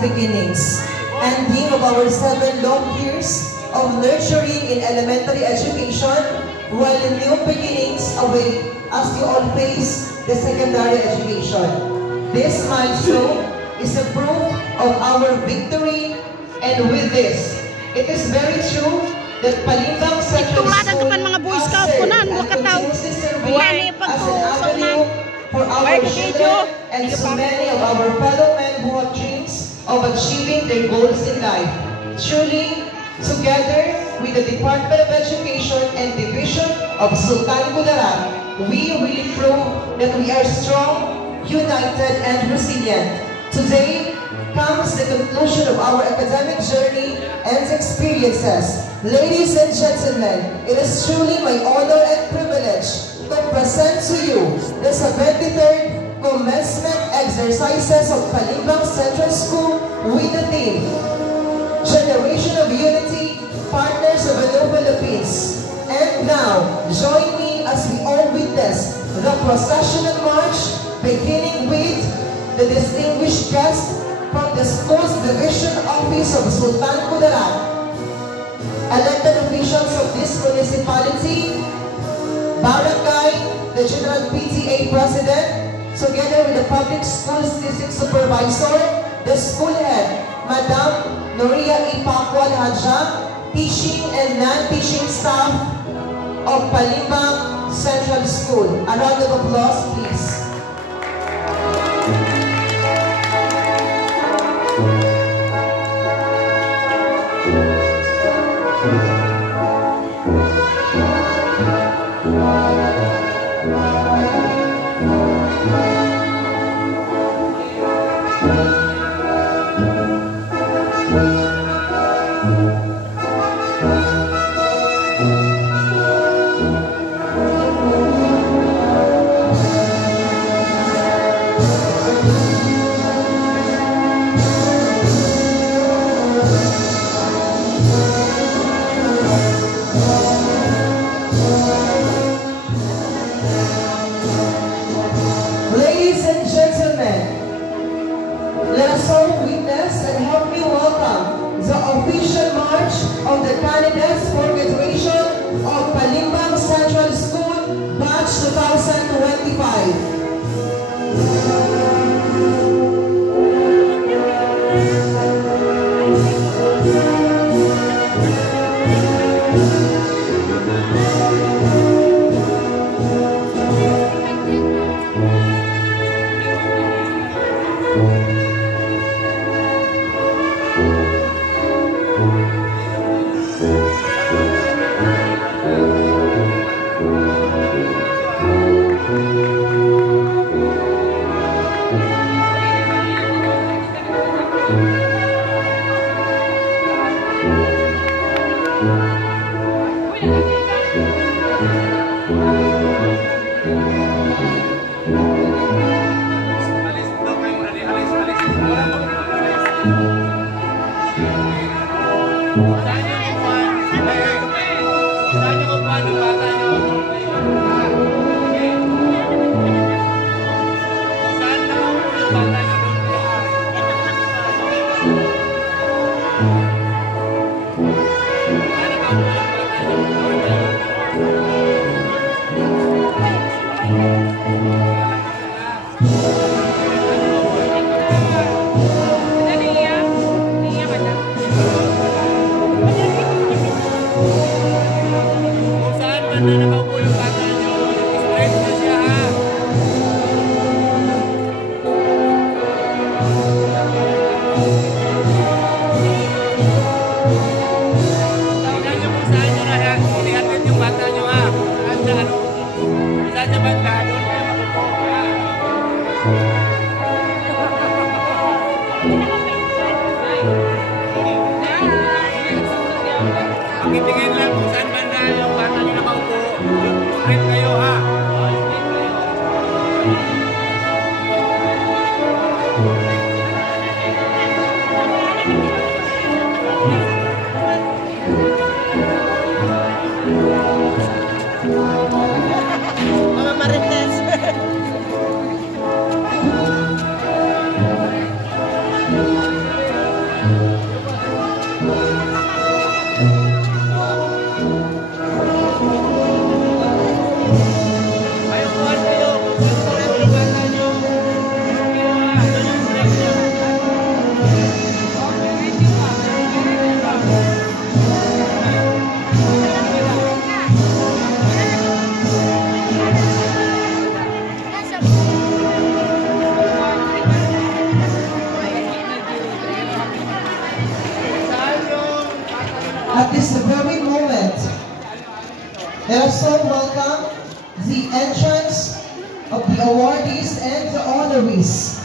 beginnings, ending of our 7 long years of nurturing in elementary education, while new beginnings await as you all face the secondary education. This milestone is a proof of our victory, and with this, it is very true that Palimbang Central School has served and continues to serve as an avenue for our children and so many of our fellow men who have dreams of achieving their goals in life. Truly, together with the Department of Education and Division of Sultan Kudarat, we really prove that we are strong, united, and resilient. Today comes the conclusion of our academic journey and experiences. Ladies and gentlemen, it is truly my honor and privilege to present to you the 73rd commencement exercises of Palimbang Central School with the theme Generation of Unity, Partners of the New Philippines. And now, join me as we all witness the processional march, beginning with the distinguished guest from the school's division office of Sultan Kudarat, elected officials of this municipality, barangay, the General PTA President, together with the Public Schools District Supervisor, the school head, Madam Noria Ipakwal Haja, teaching and non-teaching staff of Palimbang Central School. A round of applause, please. Ladies and gentlemen, let us all witness and help me welcome the official march of the candidates for graduation of Palimbang Central School Batch 2025. Tingin lang kung saan banda yung bata nyo nakaupo. Straight kayo ha. Mama Marites. Ruiz.